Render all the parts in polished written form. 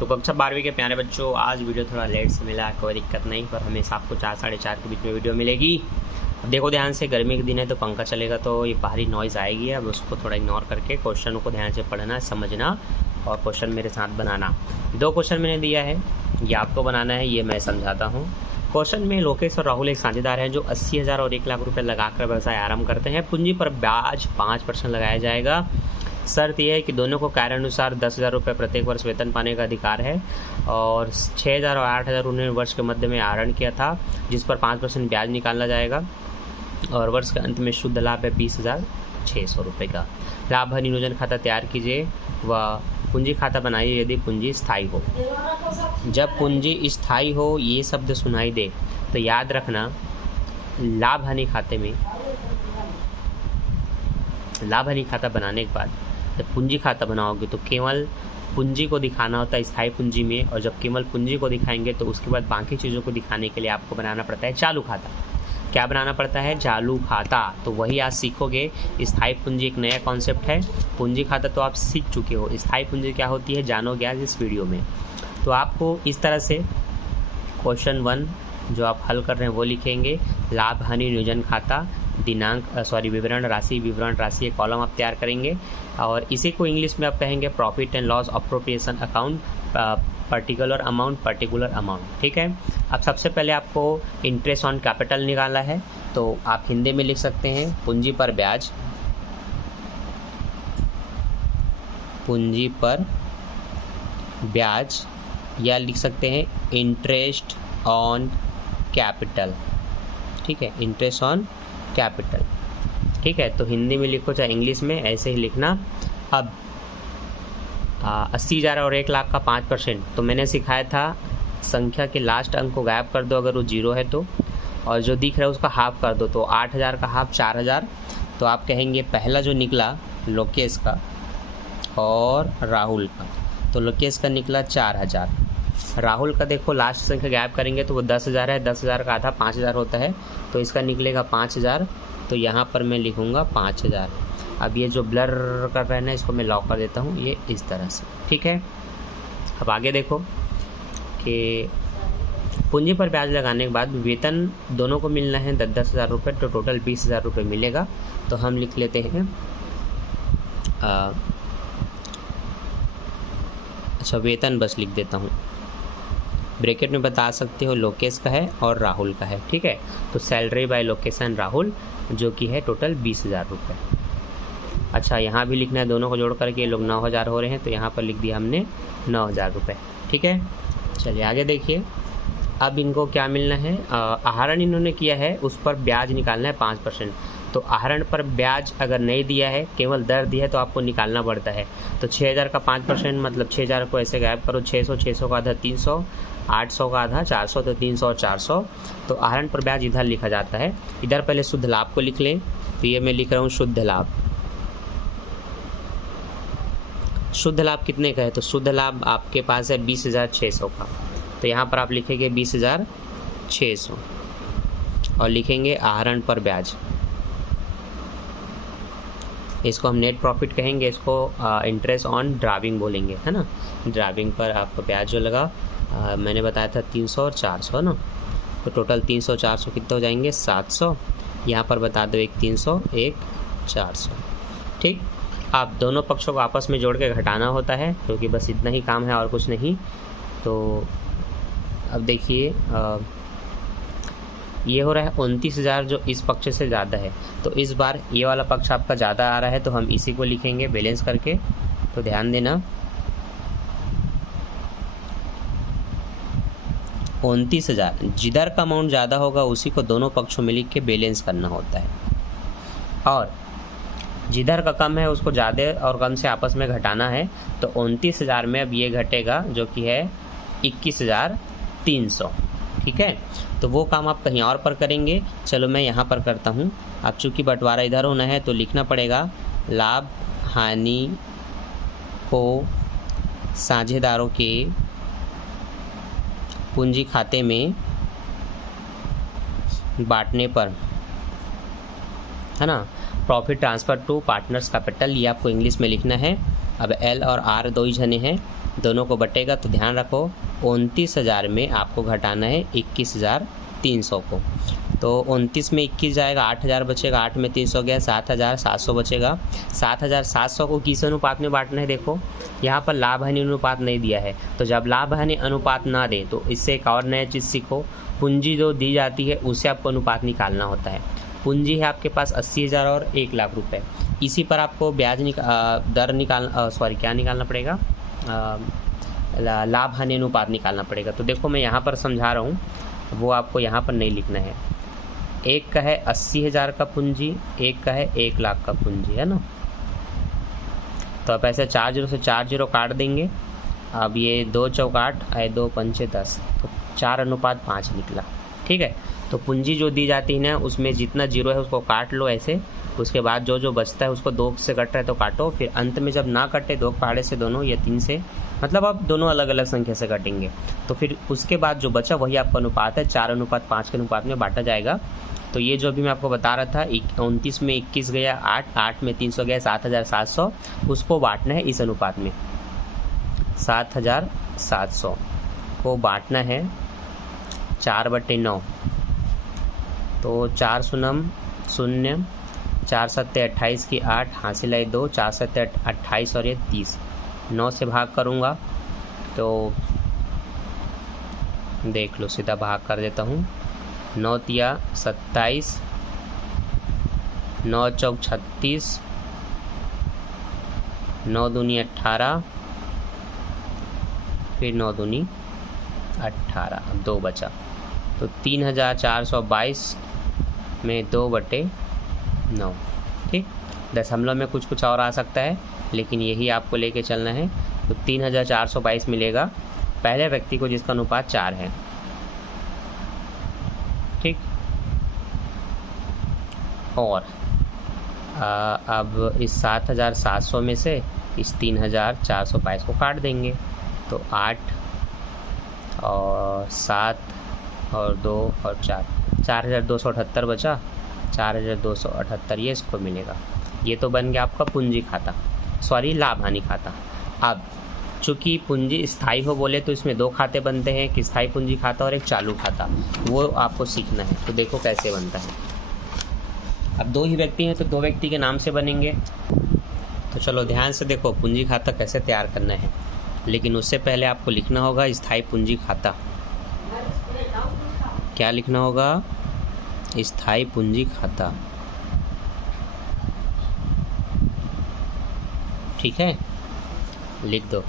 तो कक्षा 12वीं के प्यारे बच्चों, आज वीडियो थोड़ा लेट से मिला, कोई दिक्कत नहीं, पर हमेशा आपको 4 साढ़े 4 के बीच में वीडियो मिलेगी। अब देखो ध्यान से, गर्मी के दिन है तो पंखा चलेगा तो ये बाहरी नॉइज़ आएगी। अब उसको थोड़ा इग्नोर करके क्वेश्चनों को ध्यान से पढ़ना, समझना और क्वेश्चन मेरे साथ बनाना। 2 क्वेश्चन मैंने दिया है, ये आपको बनाना है, ये मैं समझाता हूँ। क्वेश्चन में लोकेश और राहुल एक साझेदार हैं जो 80,000 और 1 लाख रुपए लगाकर व्यवसाय आरंभ करते हैं। पूंजी पर ब्याज 5% लगाया जाएगा। शर्त यह है कि दोनों को कार्य अनुसार 10,000 रुपये प्रत्येक वर्ष वेतन पाने का अधिकार है और 6,000 और 8,000 उन्होंने वर्ष के मध्य में आहरण किया था, जिस पर 5% ब्याज निकाला जाएगा और वर्ष के अंत में शुद्ध लाभ है 20,600 रुपये का। लाभ हानि नियोजन खाता तैयार कीजिए व पूंजी खाता बनाइए यदि पूंजी स्थायी हो। जब पूंजी स्थायी हो ये शब्द सुनाई दे तो याद रखना, लाभ हानि खाते में लाभ हानि खाता बनाने के बाद जब पूंजी खाता बनाओगे तो केवल पूंजी को दिखाना होता है स्थायी पूंजी में, और जब केवल पूंजी को दिखाएंगे तो उसके बाद बाकी चीज़ों को दिखाने के लिए आपको बनाना पड़ता है चालू खाता। क्या बनाना पड़ता है? चालू खाता। तो वही आज सीखोगे। स्थायी पूंजी एक नया कॉन्सेप्ट है, पूंजी खाता तो आप सीख चुके हो। स्थायी पूंजी क्या होती है जानोगे आज इस वीडियो में। तो आपको इस तरह से क्वेश्चन 1 जो आप हल कर रहे हैं वो लिखेंगे, लाभ हानि नियोजन खाता, विवरण राशि एक कॉलम आप तैयार करेंगे और इसी को इंग्लिश में आप कहेंगे profit and loss appropriation account, particular amount. ठीक है। अब सबसे पहले आपको इंटरेस्ट ऑन कैपिटल निकाला है, तो आप हिंदी में लिख सकते हैं पूंजी पर ब्याज या लिख सकते हैं इंटरेस्ट ऑन कैपिटल। ठीक है, इंटरेस्ट ऑन कैपिटल। ठीक है, तो हिंदी में लिखो चाहे इंग्लिश में, ऐसे ही लिखना। अब 80,000 और 1 लाख का 5%, तो मैंने सिखाया था संख्या के लास्ट अंक को गायब कर दो अगर वो 0 है तो, और जो दिख रहा है उसका हाफ कर दो। तो 8,000 का हाफ 4,000। तो आप कहेंगे पहला जो निकला लोकेश का और राहुल का, तो लोकेश का निकला 4,000, राहुल का देखो लास्ट संख्या गायब करेंगे तो वो 10,000 है, 10,000 का आधा 5,000 होता है, तो इसका निकलेगा 5,000। तो यहाँ पर मैं लिखूँगा 5,000। अब ये जो ब्लर कर रहे हैं ना इसको मैं लॉक कर देता हूँ, ये इस तरह से। ठीक है। अब आगे देखो कि पूंजी पर ब्याज लगाने के बाद वेतन दोनों को मिलना है 10,000 रुपये, तो टोटल 20,000 रुपये मिलेगा। तो हम लिख लेते हैं अच्छा वेतन बस लिख देता हूँ, ब्रैकेट में बता सकते हो लोकेश का है और राहुल का है। ठीक है, तो salary by Lokesh and Rahul जो कि है टोटल 20,000 रुपये। अच्छा यहाँ भी लिखना है, दोनों को जोड़ करके ये लोग 9,000 हो रहे हैं, तो यहाँ पर लिख दिया हमने 9,000 रुपये। ठीक है, चलिए आगे देखिए। अब इनको क्या मिलना है? आहरण इन्होंने किया है, उस पर ब्याज निकालना है 5%। तो आहरण पर ब्याज अगर नहीं दिया है, केवल दर दिया है, तो आपको निकालना पड़ता है। तो 6,000 का 5% मतलब 6,000 को ऐसे गायब करो, 600 का आधा 300, 800 का आधा 400, तो 300 और 400। तो आहरण पर ब्याज इधर लिखा जाता है। इधर पहले शुद्ध लाभ को लिख लें, तो ये मैं लिख रहा हूँ शुद्ध लाभ। शुद्ध लाभ कितने का है? तो शुद्ध लाभ आपके पास है 20,600 का, तो यहाँ पर आप लिखेंगे 20,600 और लिखेंगे आहरण पर ब्याज। इसको हम नेट प्रॉफिट कहेंगे, इसको इंटरेस्ट ऑन ड्राइविंग बोलेंगे, है ना। ड्राइविंग पर आपका ब्याज जो लगा मैंने बताया था 300 और 400 ना, तो टोटल 300 400 कितने हो जाएंगे? 700। यहाँ पर बता दो, एक 300 एक 400। ठीक, आप दोनों पक्षों को आपस में जोड़ के घटाना होता है, क्योंकि बस इतना ही काम है और कुछ नहीं। तो अब देखिए ये हो रहा है 29,000 जो इस पक्ष से ज़्यादा है, तो इस बार ये वाला पक्ष आपका ज़्यादा आ रहा है, तो हम इसी को लिखेंगे बैलेंस करके। तो ध्यान देना 29,000, जिधर का अमाउंट ज़्यादा होगा उसी को दोनों पक्षों में लिख के बैलेंस करना होता है, और जिधर का कम है उसको ज़्यादा और कम से आपस में घटाना है। तो 29,000 में अब ये घटेगा जो कि है 21,300। ठीक है, तो वो काम आप कहीं और पर करेंगे। चलो मैं यहाँ पर करता हूँ। अब चूँकि बंटवारा इधर होना है तो लिखना पड़ेगा लाभ हानि को साझेदारों के पूंजी खाते में बांटने पर, है ना, profit transfer to partners capital, ये आपको इंग्लिश में लिखना है। अब L और R दो ही जने हैं, दोनों को बटेगा तो ध्यान रखो 29,000 में आपको घटाना है 21,300 को। तो 29 में 21 जाएगा, 8,000 बचेगा, 8 में 300 गया, 7,700 बचेगा। 7,700 को किस अनुपात में बांटना है? देखो यहाँ पर लाभ हानि अनुपात नहीं दिया है, तो जब लाभ हानि अनुपात ना दे तो इससे एक और नया चीज़ सीखो, पूंजी जो दी जाती है उससे आपको अनुपात निकालना होता है। पूंजी है आपके पास 80,000 और 1,00,000 रुपये, इसी पर आपको ब्याज दर क्या निकालना पड़ेगा? लाभ हानि अनुपात निकालना पड़ेगा। तो देखो मैं यहाँ पर समझा रहा हूँ, वो आपको यहाँ पर नहीं लिखना है। एक का है 80,000 का पूंजी, एक का है 1,00,000 का पूंजी, है ना। तो आप ऐसे 4 0 से 4 0 काट देंगे। अब ये 2 चौक 8 आए, 2 पंचे 10, तो 4:5 निकला। ठीक है, तो पूंजी जो दी जाती है ना उसमें जितना जीरो है उसको काट लो ऐसे, उसके बाद जो जो बचता है उसको 2 से कट रहा है तो काटो, फिर अंत में जब ना कटे 2 पहाड़े से दोनों या 3 से, मतलब आप दोनों अलग अलग संख्या से कटेंगे, तो फिर उसके बाद जो बचा वही आपका अनुपात है, 4:5 के अनुपात में बांटा जाएगा। तो ये जो अभी मैं आपको बता रहा था 29 में 21 गया 8, 8 में 300 गया 7,700, उसको बांटना है इस अनुपात में। 7,700 को बांटना है 4/9, तो 4 शून्य 0, 4 7 28 की 8 हासिल है 2, 4 7 28 और ये 30, 9 से भाग करूँगा तो देख लो, सीधा भाग कर देता हूँ। 9 तिया 27, 9 चौक 36, 9 दूनी 18, फिर 9 दूनी 18, अब 2 बचा, तो 3,422 में 2/9। ठीक, दशमलव में कुछ कुछ और आ सकता है, लेकिन यही आपको लेके चलना है। तो 3,422 मिलेगा पहले व्यक्ति को जिसका अनुपात 4 है। ठीक, और अब इस 7,700 में से इस 3,422 को काट देंगे, तो 8 और 7 और 2 और 4, 4,278 बचा, 4,278 ये इसको मिलेगा। ये तो बन गया आपका पूंजी खाता, सॉरी लाभ हानि खाता। अब चूँकि पूंजी स्थायी हो बोले तो इसमें 2 खाते बनते हैं, एक स्थायी पूंजी खाता और एक चालू खाता, वो आपको सीखना है। तो देखो कैसे बनता है। अब 2 ही व्यक्ति हैं तो 2 व्यक्ति के नाम से बनेंगे। तो चलो ध्यान से देखो पूंजी खाता कैसे तैयार करना है, लेकिन उससे पहले आपको लिखना होगा स्थायी पूंजी खाता। क्या लिखना होगा? स्थायी पूंजी खाता। ठीक है, लिख दो।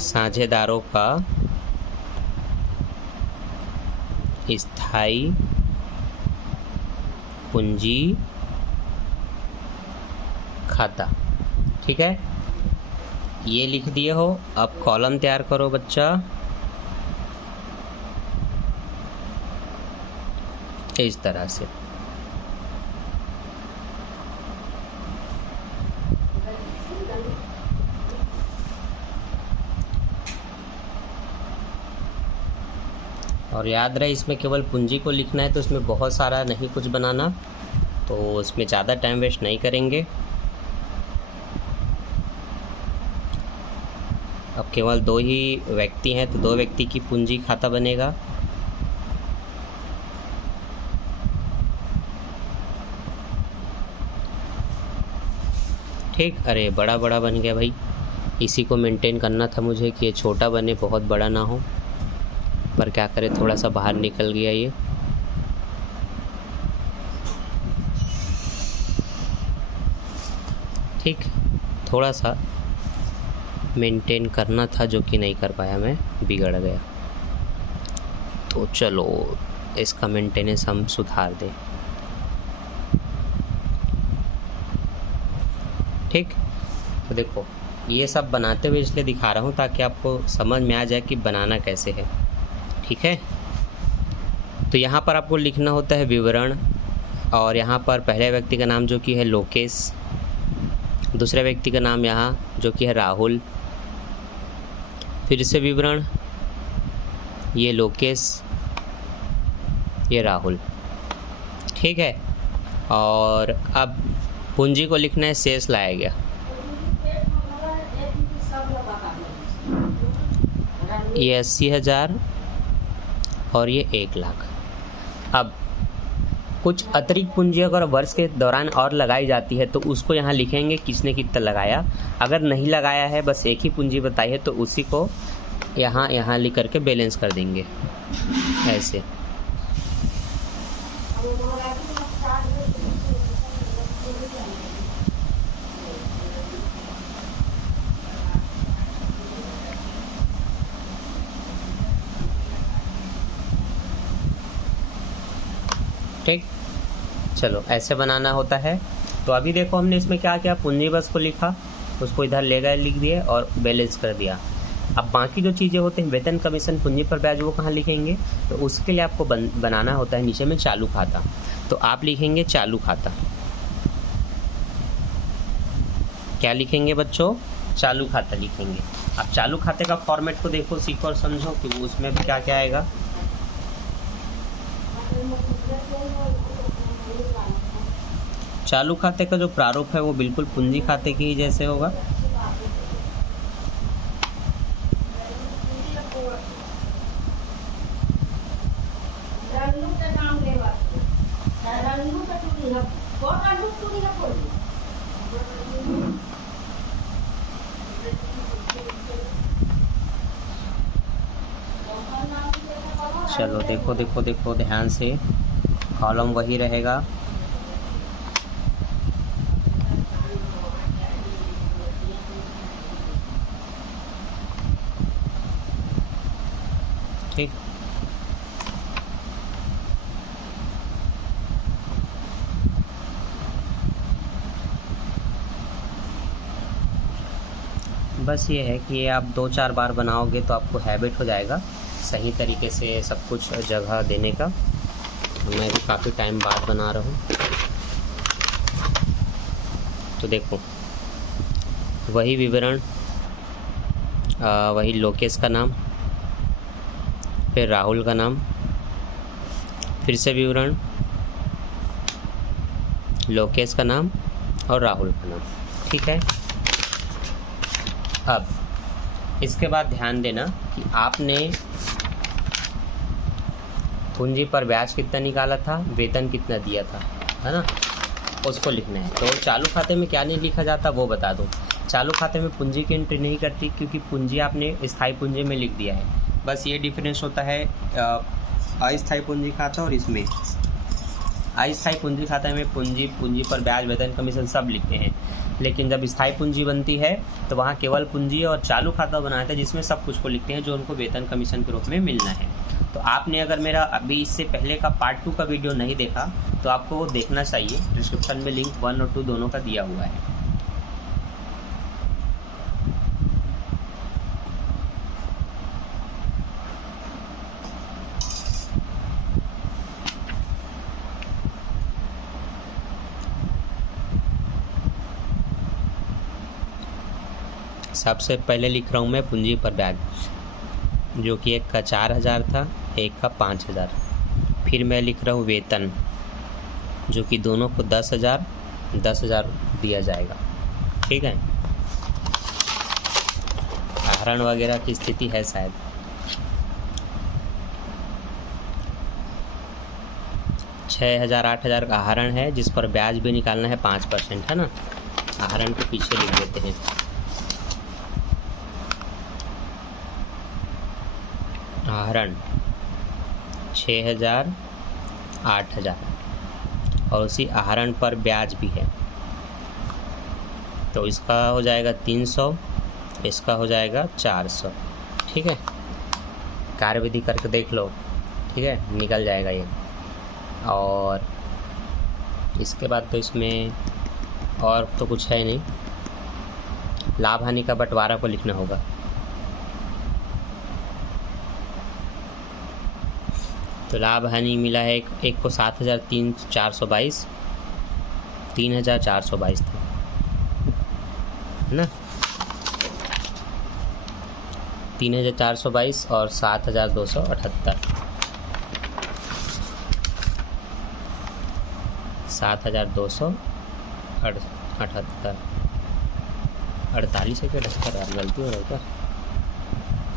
साझेदारों का स्थायी पूंजी खाता। ठीक है, ये लिख दिए हो। अब कॉलम तैयार करो बच्चा, इस तरह से। और याद रहे इसमें केवल पूंजी को लिखना है, तो इसमें बहुत सारा नहीं कुछ बनाना, तो इसमें ज़्यादा टाइम वेस्ट नहीं करेंगे। अब केवल 2 ही व्यक्ति हैं तो 2 व्यक्ति की पूंजी खाता बनेगा। ठीक, अरे बड़ा बड़ा बन गया भाई, इसी को मेंटेन करना था मुझे कि ये छोटा बने, बहुत बड़ा ना हो, पर क्या करें थोड़ा सा बाहर निकल गया ये। ठीक, थोड़ा सा मेंटेन करना था जो कि नहीं कर पाया मैं, बिगड़ गया। तो चलो इसका मेंटेनेंस हम सुधार दें। ठीक, तो देखो ये सब बनाते हुए इसलिए दिखा रहा हूँ ताकि आपको समझ में आ जाए कि बनाना कैसे है। ठीक है, तो यहाँ पर आपको लिखना होता है विवरण, और यहाँ पर पहले व्यक्ति का नाम जो कि है लोकेश, दूसरे व्यक्ति का नाम यहाँ जो कि है राहुल, फिर से विवरण, ये लोकेश, ये राहुल। ठीक है, और अब पूंजी को लिखना है शेष लाया गया। ये 80,000 और ये 1,00,000। अब कुछ अतिरिक्त पूंजी अगर वर्ष के दौरान और लगाई जाती है तो उसको यहाँ लिखेंगे किसने कितना लगाया। अगर नहीं लगाया है, बस एक ही पूंजी बताई है, तो उसी को यहाँ लिख करके बैलेंस कर देंगे ऐसे। ठीक, चलो ऐसे बनाना होता है। तो अभी देखो हमने इसमें क्या किया, पूंजी बस को लिखा, उसको इधर ले गए, लिख दिए और बैलेंस कर दिया। अब बाकी जो चीज़ें होते हैं, वेतन, कमीशन, पूंजी पर ब्याज, वो कहाँ लिखेंगे, तो उसके लिए आपको बनाना होता है नीचे में चालू खाता। तो आप लिखेंगे चालू खाता। क्या लिखेंगे बच्चों, चालू खाता लिखेंगे। अब चालू खाते का फॉर्मेट को देखो, सीखो और समझो कि उसमें भी क्या क्या आएगा। चालू खाते का जो प्रारूप है वो बिल्कुल पूंजी खाते के ही जैसे होगा। चलो देखो देखो देखो ध्यान से, कॉलम वही रहेगा। ठीक, बस ये है कि ये आप 2-4 बार बनाओगे तो आपको हैबिट हो जाएगा सही तरीके से सब कुछ जगह देने का। मैं भी काफ़ी टाइम बाद बना रहा हूँ। तो देखो, वही विवरण, वही लोकेश का नाम, फिर राहुल का नाम, फिर से विवरण, लोकेश का नाम और राहुल का नाम। ठीक है। अब इसके बाद ध्यान देना कि आपने पूंजी पर ब्याज कितना निकाला था, वेतन कितना दिया था, है ना, उसको लिखना है। तो चालू खाते में क्या नहीं लिखा जाता वो बता दूं। चालू खाते में पूंजी की एंट्री नहीं करती क्योंकि पूंजी आपने स्थायी पूंजी में लिख दिया है। बस ये डिफरेंस होता है अस्थायी पूंजी खाता और इसमें। अस्थायी पूंजी खाता में पूंजी पर ब्याज, वेतन, कमीशन सब लिखते हैं, लेकिन जब स्थायी पूंजी बनती है तो वहाँ केवल पूंजी और चालू खाता बनाते हैं जिसमें सब कुछ को लिखते हैं जो उनको वेतन कमीशन के रूप में मिलना है। तो आपने अगर मेरा अभी इससे पहले का पार्ट 2 का वीडियो नहीं देखा तो आपको वो देखना चाहिए। डिस्क्रिप्शन में लिंक 1 और 2 दोनों का दिया हुआ है। सबसे पहले लिख रहा हूँ मैं पूंजी पर ब्याज, जो कि एक का 4,000 था, एक का 5,000। फिर मैं लिख रहा हूँ वेतन, जो कि दोनों को 10,000 दिया जाएगा। ठीक है। आहरण वगैरह की स्थिति है शायद। $6,000 8,000 का आहरण है जिस पर ब्याज भी निकालना है 5%, है ना। आहरण को पीछे लिख देते हैं। आहरण 6,000 8,000 और उसी आहरण पर ब्याज भी है, तो इसका हो जाएगा 300, इसका हो जाएगा 400। ठीक है। कार्यविधि करके देख लो, ठीक है, निकल जाएगा ये। और इसके बाद तो इसमें और तो कुछ है नहीं। लाभ हानि का बंटवारा को लिखना होगा। तो लाभ हानि मिला है, एक को 7,422, 3,422 था, है ना। 3,422 और 7,278। 7,278, 48 है क्या 78 यार, गलती हो रही क्या?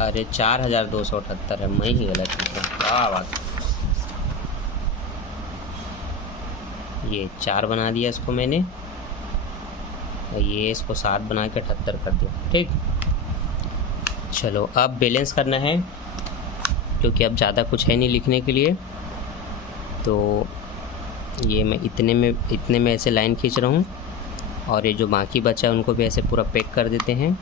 अरे 4,278 है, मैं ही गलत लिखा। क्या बात, ये 4 बना दिया इसको मैंने, और ये इसको 7 बना के 78 कर दिया। ठीक, चलो अब बैलेंस करना है, क्योंकि अब ज़्यादा कुछ है नहीं लिखने के लिए। तो ये मैं इतने में ऐसे लाइन खींच रहा हूँ, और ये जो बाकी बचा है उनको भी ऐसे पूरा पैक कर देते हैं,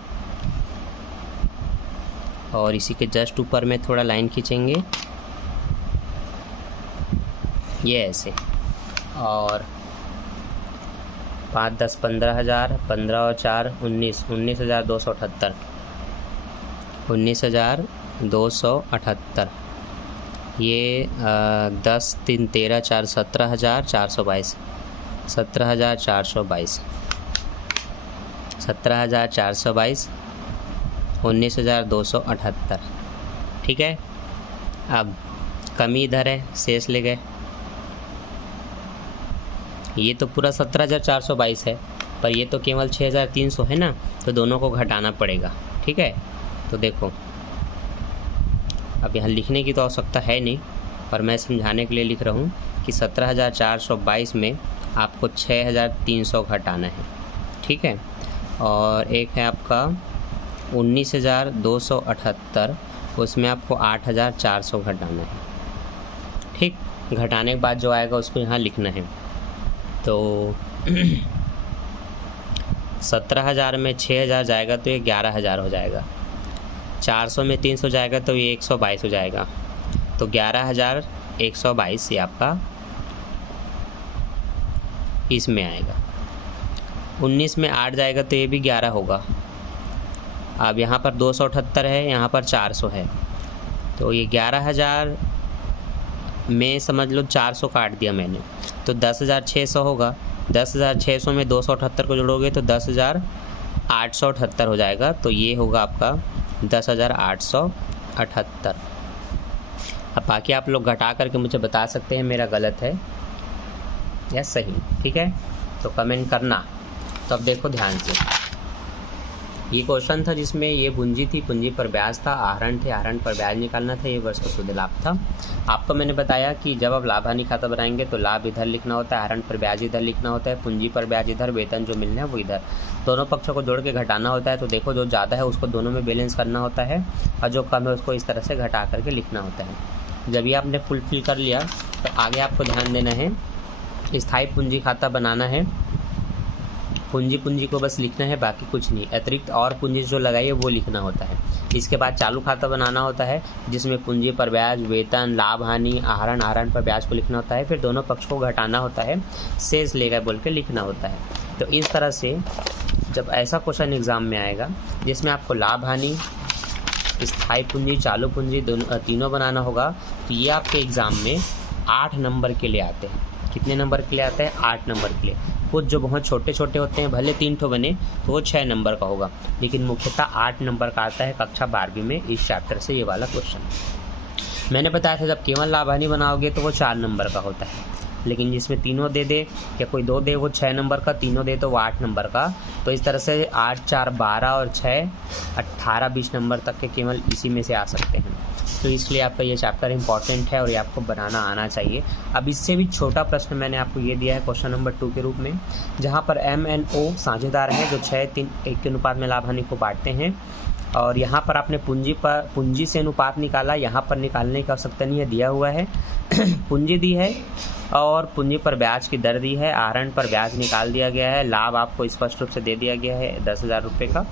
और इसी के जस्ट ऊपर में थोड़ा लाइन खींचेंगे, ये ऐसे। और 5, 10, 15,000, 15 और 4 19, 19,278, 19,278। ये 10, 3, 13, 4, 17,422, 17,422, 17,422, 19,278। ठीक है, अब कमी इधर है, शेष ले गए। ये तो पूरा 17,422 है, पर ये तो केवल 6,300 है ना, तो दोनों को घटाना पड़ेगा। ठीक है, तो देखो अब यहाँ लिखने की तो आवश्यकता है नहीं, पर मैं समझाने के लिए लिख रहा हूँ कि 17,422 में आपको 6,300 घटाना है। ठीक है, और एक है आपका 19,278, उसमें आपको 8,400 घटाना है। ठीक, घटाने के बाद जो आएगा उसको यहाँ लिखना है। तो 17,000 में 6,000 जाएगा तो ये 11,000 हो जाएगा, 400 में 300 जाएगा तो ये 122 हो जाएगा, तो 11,122 ये आपका इसमें आएगा। 19 में 8 जाएगा तो ये भी 11 होगा। अब यहाँ पर 278 है, यहाँ पर 400 है, तो ये 11,000 में समझ लो 400 काट दिया मैंने, तो 10,600 होगा। 10,600 में 278 को जोड़ोगे तो 10,878 हो जाएगा, तो ये होगा आपका 10,878। अब बाकी आप लोग घटा करके मुझे बता सकते हैं मेरा गलत है या सही। ठीक है, तो कमेंट करना। तो अब देखो ध्यान से, ये क्वेश्चन था जिसमें ये पूंजी थी, पूंजी पर ब्याज था, आहरण थे, आहरण पर ब्याज निकालना था, ये वर्ष का शुद्ध लाभ था। आपको मैंने बताया कि जब आप लाभ हानि खाता बनाएंगे तो लाभ इधर लिखना होता है, आहरण पर ब्याज इधर लिखना होता है, पूंजी पर ब्याज इधर, वेतन जो मिलना है वो इधर, दोनों पक्षों को जोड़ के घटाना होता है। तो देखो जो ज़्यादा है उसको दोनों में बैलेंस करना होता है, और जो कम है उसको इस तरह से घटा करके लिखना होता है। जब ये आपने फुलफिल कर लिया तो आगे आपको ध्यान देना है, स्थायी पूंजी खाता बनाना है। पूंजी को बस लिखना है, बाकी कुछ नहीं। अतिरिक्त और पूंजी जो लगाई है वो लिखना होता है। इसके बाद चालू खाता बनाना होता है, जिसमें पूंजी पर ब्याज, वेतन, लाभ हानि, आहरण पर ब्याज को लिखना होता है। फिर दोनों पक्ष को घटाना होता है, शेष लेगा बोल के लिखना होता है। तो इस तरह से जब ऐसा क्वेश्चन एग्जाम में आएगा जिसमें आपको लाभ हानि, स्थायी पूंजी, चालू पूंजी दोनों तीनों बनाना होगा, तो ये आपके एग्ज़ाम में 8 नंबर के लिए आते हैं। कितने नंबर के लिए आता है? 8 नंबर के लिए। कुछ जो बहुत छोटे छोटे होते हैं, भले 3 ठो बने तो वो 6 नंबर का होगा, लेकिन मुख्यतः 8 नंबर का आता है कक्षा 12वीं में इस चैप्टर से ये वाला क्वेश्चन। मैंने बताया था जब केवल लाभ हानि बनाओगे तो वो 4 नंबर का होता है, लेकिन जिसमें तीनों दे दे या कोई 2 दे वो 6 नंबर का, तीनों दे तो वो 8 नंबर का। तो इस तरह से 8, 4, 12 और 6, 18, 20 नंबर तक के केवल इसी में से आ सकते हैं। तो इसलिए आपका ये चैप्टर इंपॉर्टेंट है और ये आपको बनाना आना चाहिए। अब इससे भी छोटा प्रश्न मैंने आपको ये दिया है क्वेश्चन नंबर 2 के रूप में, जहाँ पर M&O साझेदार हैं जो 6:3:1 के अनुपात में लाभ हानि को बांटते हैं, और यहाँ पर आपने पूंजी से अनुपात निकाला, यहाँ पर निकालने की आवश्यकता नहीं है, दिया हुआ है। पूंजी दी है और पूंजी पर ब्याज की दर दी है, आहरण पर ब्याज निकाल दिया गया है, लाभ आपको स्पष्ट रूप से दे दिया गया है 10,000 रुपये का।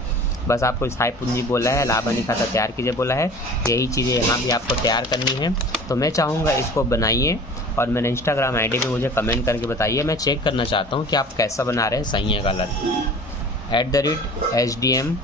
बस आपको स्थायी पूंजी बोला है, लाभ हानि खाता तैयार कीजिए बोला है, यही चीज़ें यहाँ भी आपको तैयार करनी है। तो मैं चाहूँगा इसको बनाइए और मेरे इंस्टाग्राम ID में मुझे कमेंट करके बताइए। मैं चेक करना चाहता हूँ कि आप कैसा बना रहे हैं, सही है गलत। @SDM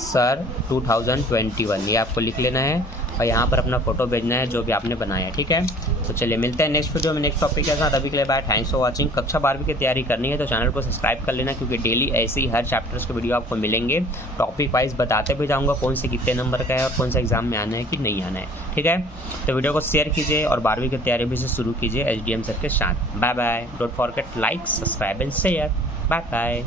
सर 2021 ये आपको लिख लेना है और यहाँ पर अपना फ़ोटो भेजना है जो भी आपने बनाया है, ठीक है। तो चलिए मिलते हैं नेक्स्ट वीडियो में नेक्स्ट टॉपिक के साथ। अभी के लिए बाय, थैंक्स फॉर वाचिंग। कक्षा 12वीं की तैयारी करनी है तो चैनल को सब्सक्राइब कर लेना, क्योंकि डेली ऐसे ही हर चैप्टर्स के वीडियो आपको मिलेंगे। टॉपिक वाइज बताते भी जाऊँगा कौन से कितने नंबर का है और कौन सा एग्जाम में आना है कि नहीं आना है, ठीक है। तो वीडियो को शेयर कीजिए और 12वीं की तैयारी भी से शुरू कीजिए SDM सर के साथ। Bye bye, don't forget like, subscribe and share. Bye bye.